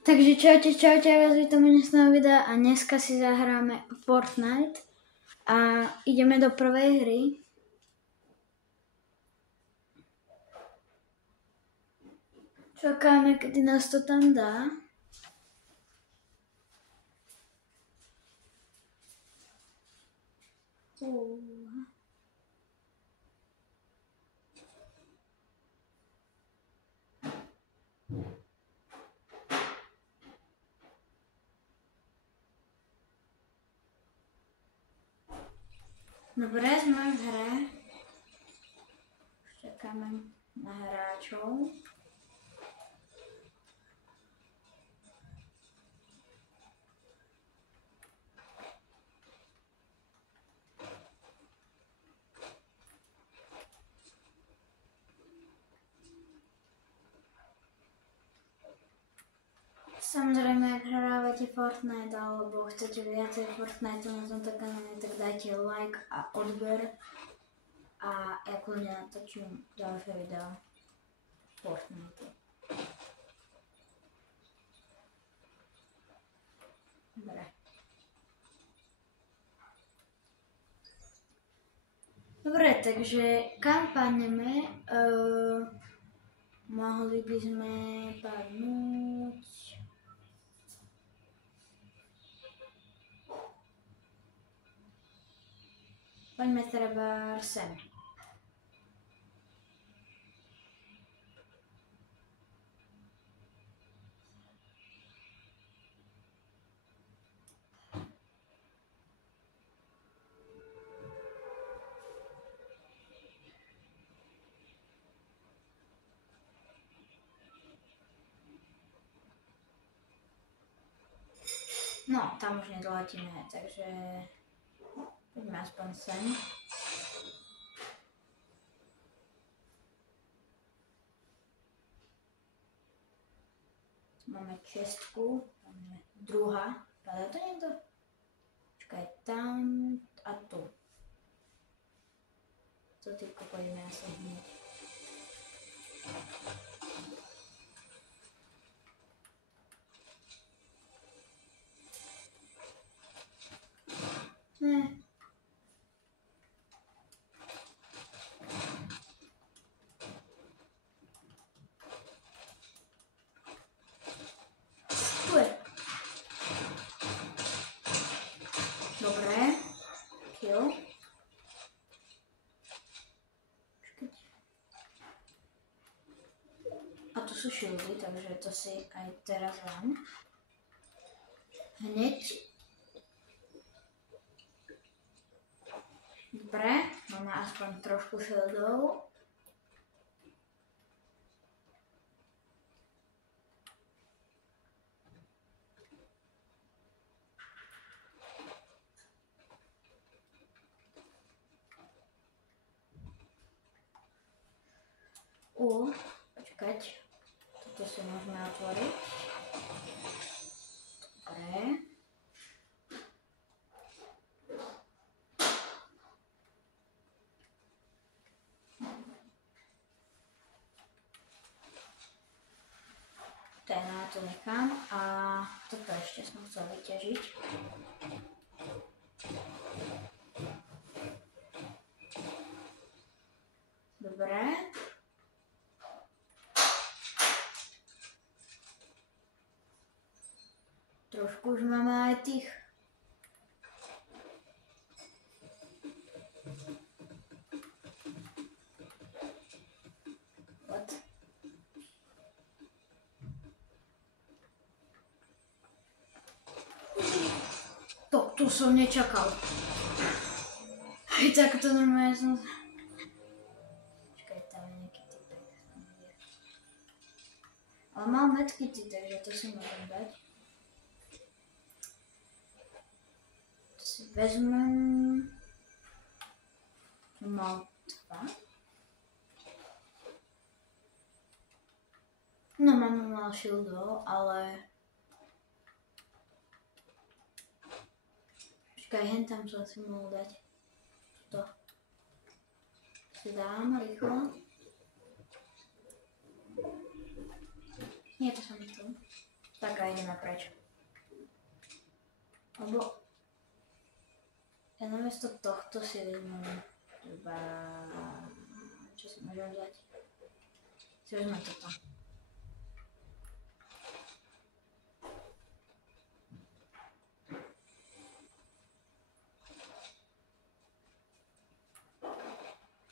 Takže čaute, ja vás vítam u dnesného videa a dneska si zahráme Fortnite a ideme do prvej hry. Čakáme, kedy nás to tam dá. Dobre, sme v hre. Čakáme na hráčov. Samozrejme, ak hrávate Fortnite alebo chcete viacej Fortnite na tomto kanále, tak dajte like a odber a ja kľudne natočím ďalšie video Fortnite. Dobre. Dobre, takže kam padneme? Mohli by sme padnúť... Poďme treba sem. No, tam už nedoletíme, takže poďme aspoň sem. Máme čestku, máme druhá. Padá to niekto? Čakaj, tam a tu. To týko poďme asi hneď. Ne. Tu je. Dobre. Kill. A tu sú shieldy, takže to si aj teraz dám. Hneď. Dobre, máme aspoň trošku shieldov. Počkať, toto si môžeme otvoriť. Dobre. Teda to nechám a toto ešte som chcel vyťažiť. Dobre. Trošku už máme aj tých. What? To som nečakal. Aj tak to normálne som... Počkaj, tam je nejaký typek. Ale mám medkity, takže to si môžem dať. To si vezmem... Mal 2. No mám mal shieldov, ale... Počkaj, hen tam som si mohol dať. To. Si dám rýchlo. Nie, to som nechcel. Tak a ideme preč. Lebo ja namiesto tohto si vezmem iba... Čo si môžem vzať? Si vezmem toto.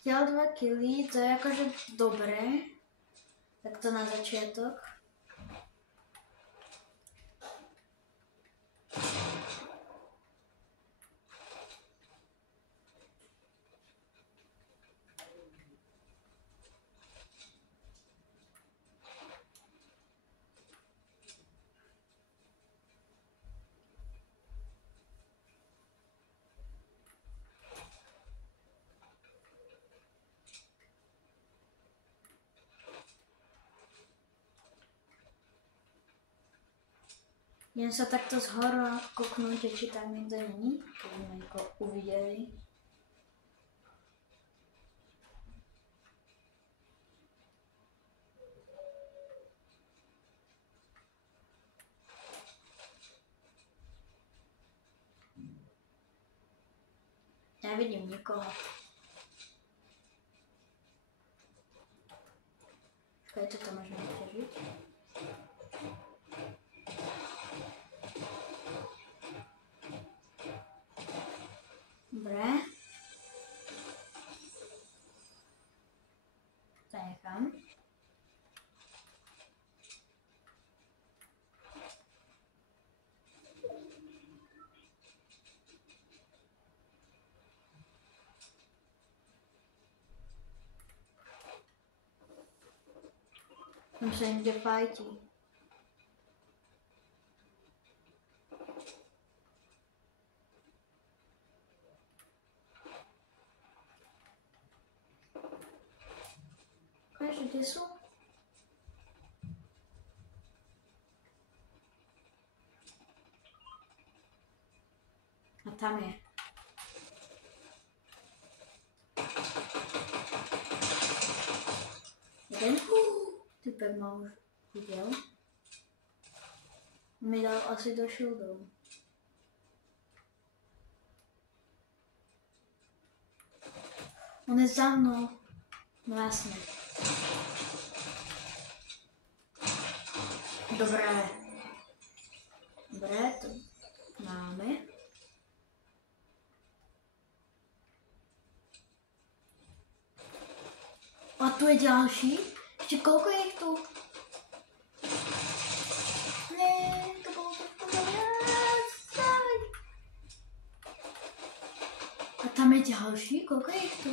Tiaľ 2 kg, to je akože dobré. Tak to na začiatok. Idem sa takto zhora koknúť, či tam niekto není, keď sme ho uvideli. Nevidím nikoho. Počkaj, toto môžeme prežiť. Dobre. To nechám. Tam sa niekde fajtí. Ukáže, kde sú? A tam je. Jeden? Typek ma už videl. Mi dal asi do shieldov. On je za mnou. No jasne. Dobre. Dobre, to máme. A tu je ďalší. Ešte koľko je ich tu? Nie, to bolo trošku viac. A tam je ďalší? Koľko je ich tu?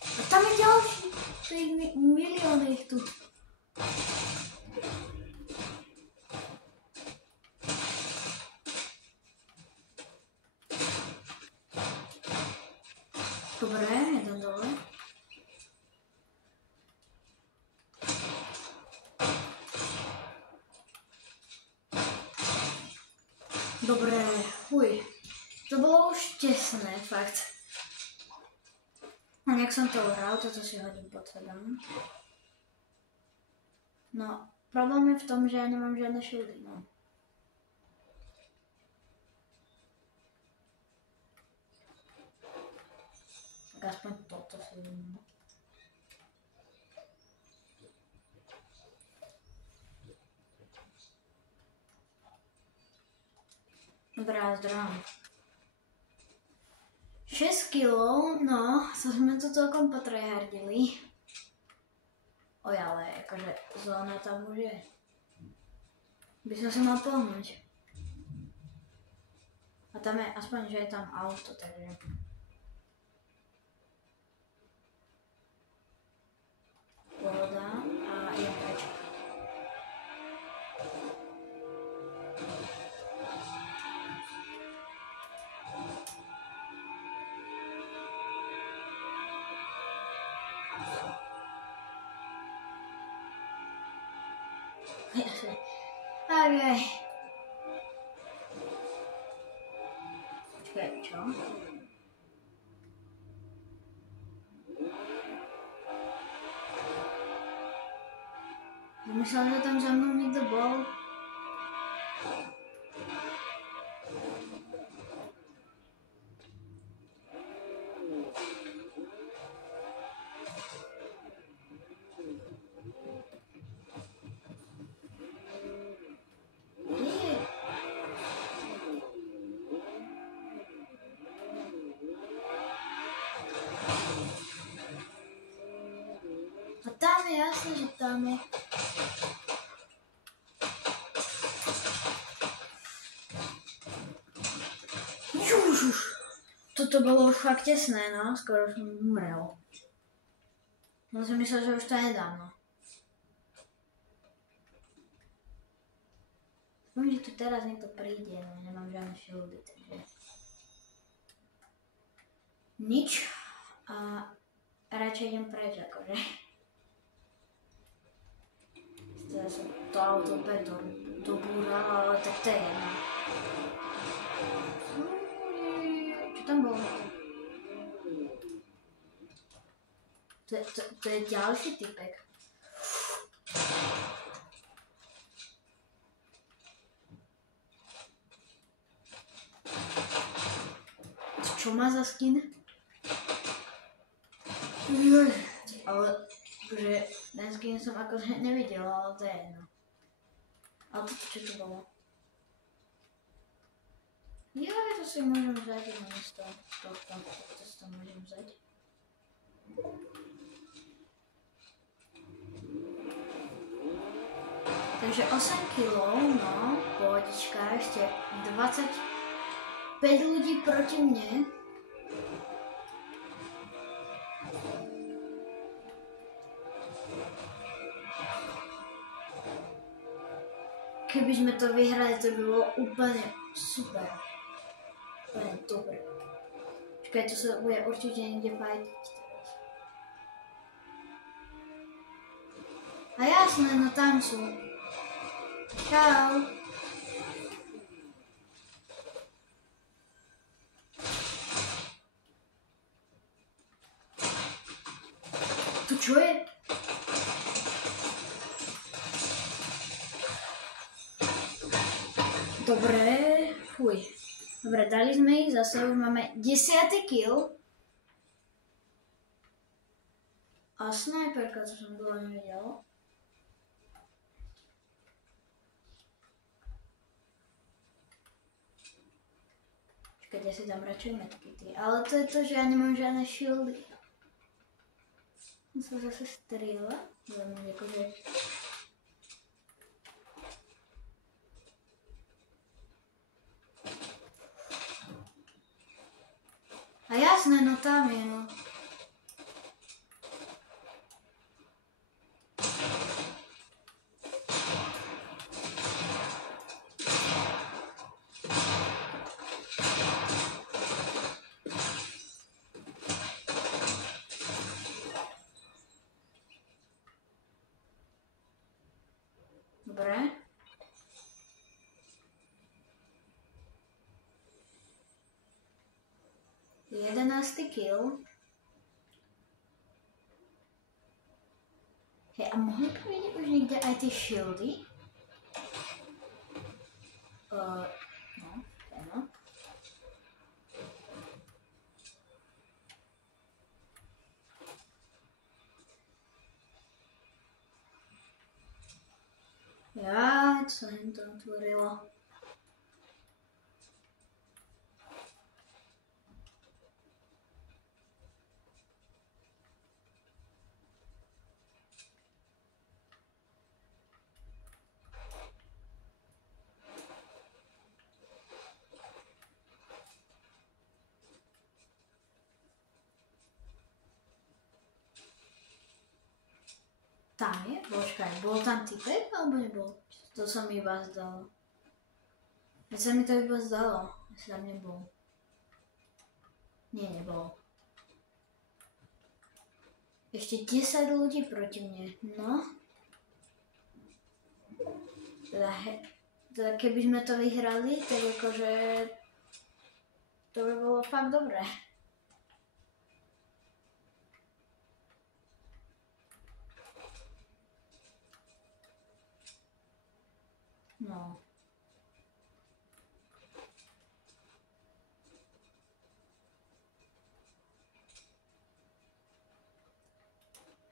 A tam je ďalší. To je milióny ich tu. Dobre, jeden dole. Dobre, uj. To bolo už tesné, fakt. A nejak som to hral, toto si hodím pod seba. No, problém je v tom, že ja nemám žiadne shieldy, no. Aspoň toto si vidím. Dobrá, zdravím. 6 kg, no, to sme to celkom potrejhardili. Oj, ale akože zóna tam už je. By som sa mal pohnúť. A tam je, aspoň, že je tam auto, takže... Voda a idem preč. Okay. Počkaj, čo? Myslel, že tam za mnou niekto bol. A tam je, jasne, že tam je. Južuš. Toto bolo už fakt tesné, no. Skoro som umrel. No som myslel, že už to nedám, no. Viem, že tu teraz niekto príde, no nemám žiadne shieldy, takže... Nič. A radšej idem preč, akože. Teda som to auto opäť dobúral, ale tak to je jedno. Čo tam bolo? To je ďalší typek. Čo má za skin? Ale že ten skin som akože nevidel, ale to je jedno. Ale toto čo to bolo? Ja, to si môžem vzať jedno miesto. To si to môžem vzať. Takže 8 kg, no, pohodička, ešte 25 ľudí proti mne. Keby sme to vyhrali, to by bolo úplne super. Úplne dobre. Čakaj, to sa bude určite niekde fajtiť teraz. A jasné, no tam sú. Čau. To čo je? Dobre, fuj. Dobre, dali sme ich, zase už máme 10. kill. A snajperka, to som dlho nevidel. Čakajte, ja si dám radšej medkity. Ale to je to, že ja nemám žiadne shieldy. Som zase strieľa. Len akože... A jasné, no tam je, no. Dobre. Jedenásty kill. Hej, a mohli by vidieť už niekde aj tie shieldy? No, áno. Ja, co im to otvorilo? Tam je? Počkaj, bol tam typek alebo nebol? To sa mi iba zdalo. Ja sa mi to iba zdalo, že tam nebol. Nie, nebol. Ešte 10 ľudí proti mne, no. Teda keby sme to vyhrali, tak akože to by bolo fakt dobré. No.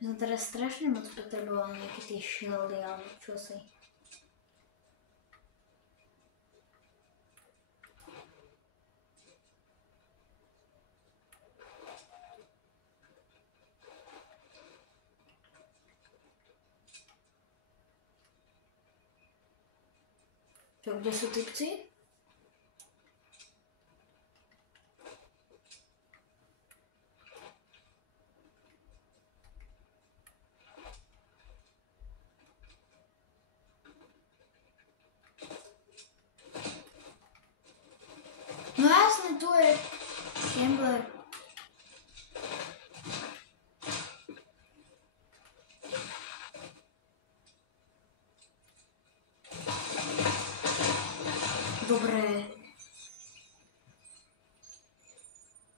Ja som teraz strašne moc potrebovala nejaké tie shieldy alebo čosi. Čo, kde sú typci? No jasne, tu je Gambler. Dobre.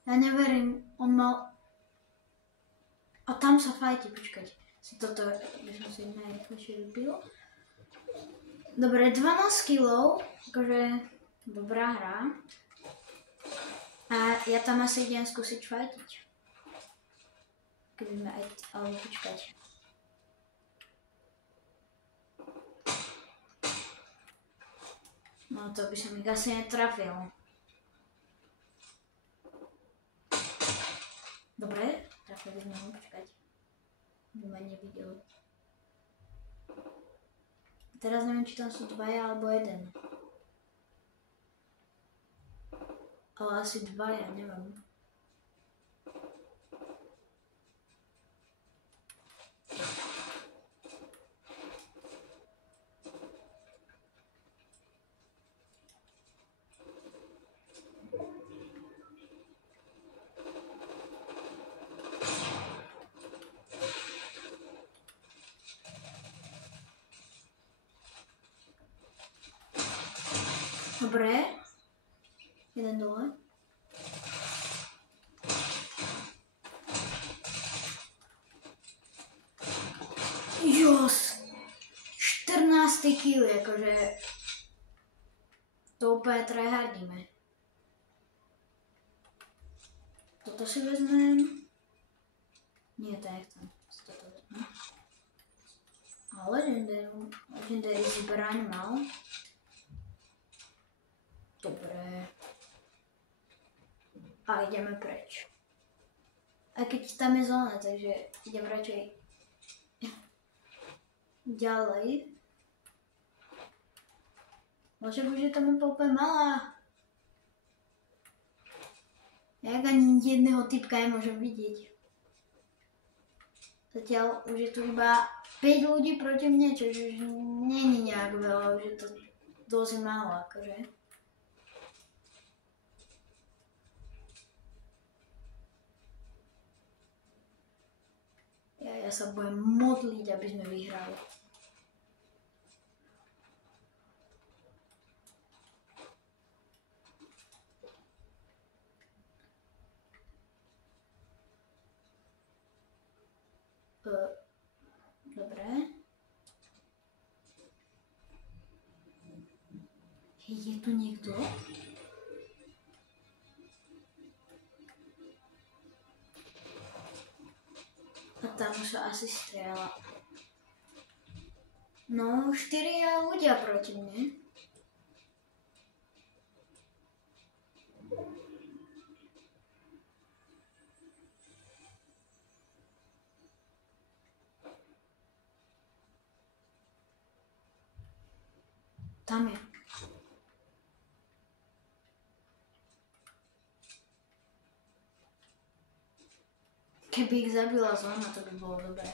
Ja neverím, on mal... A tam sa fajti, počkať. Toto by som si najrychlejšie vypil. Dobre, 12 kg, akože dobrá hra. A ja tam asi idem skúsiť fajtiť. Keby sme aj... alebo počkať. No to by som ich asi netrafil. Dobre, trafili sme ho, počkať. By ma nevidel. Teraz neviem, či tam sú dvaja alebo jeden. Ale asi dvaja, neviem. Dobre. Jeden dole. Jos! 14 kill, akože... To úplne tryhardíme. Toto si vezmem. Nie, to nechcem. Toto vezmem. A legendary zbraň mal. Dobre. A ideme preč. A keď tam je zóna, takže idem radšej ďalej. Môže byť, že tam je úplne malá. Jak ani jedného typka nemôžem vidieť. Zatiaľ už je tu iba 5 ľudí proti mne, čo už nie je nejak veľa, už je to dosť málo akože. Ja sa budem modliť, aby sme vyhrali. Dobre. Je tu niekto? A tam sa asi strieľa. No, 4 ľudia proti mne. Tam je. Keby ich zabila zóna, to by bolo dobré.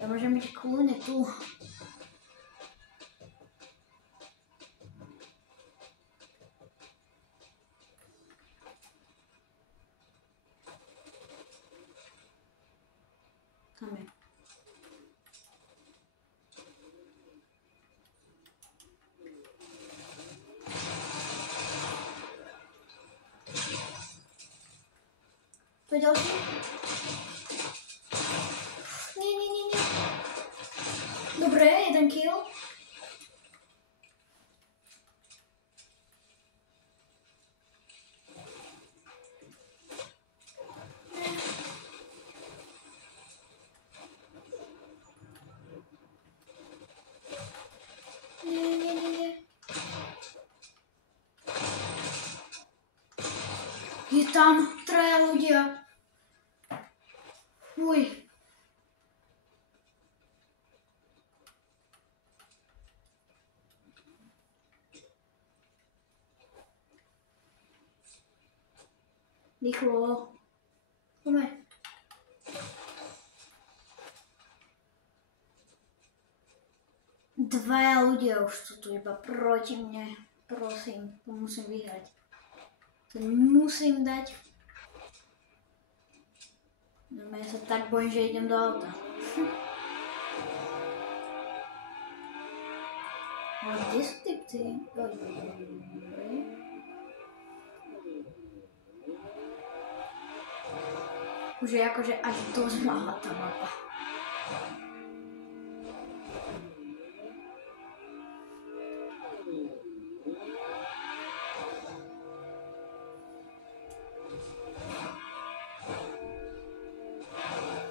Ja môžem byť kľudne tu. Tam je. To je ďalší? Nie. Dobre, jeden kill. Nie. Je tam traja ľudia. Uj. Rýchlo. Poďme. Dvaja ľudia už sú tu iba proti mne. Prosím, to musím vyhrať. To musím dať. No, ja sa tak bojím, že idem do auta. Ale kde sú tí pci? Už je akože až dosť malá tá mapa.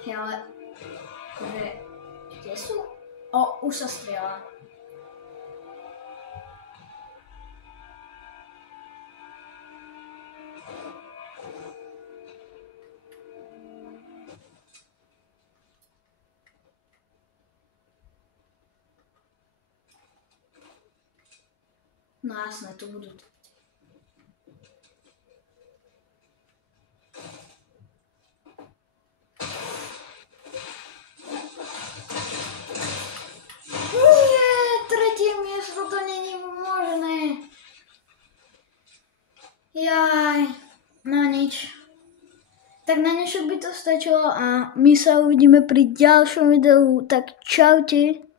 Hej, ale akože, kde sú? O, už sa strieľa. No jasné, tu budú. Nie, tretie miesto, to není možné. Jaj, no nič. Tak na dnešok by to stačilo a my sa uvidíme pri ďalšom videu, tak čaute.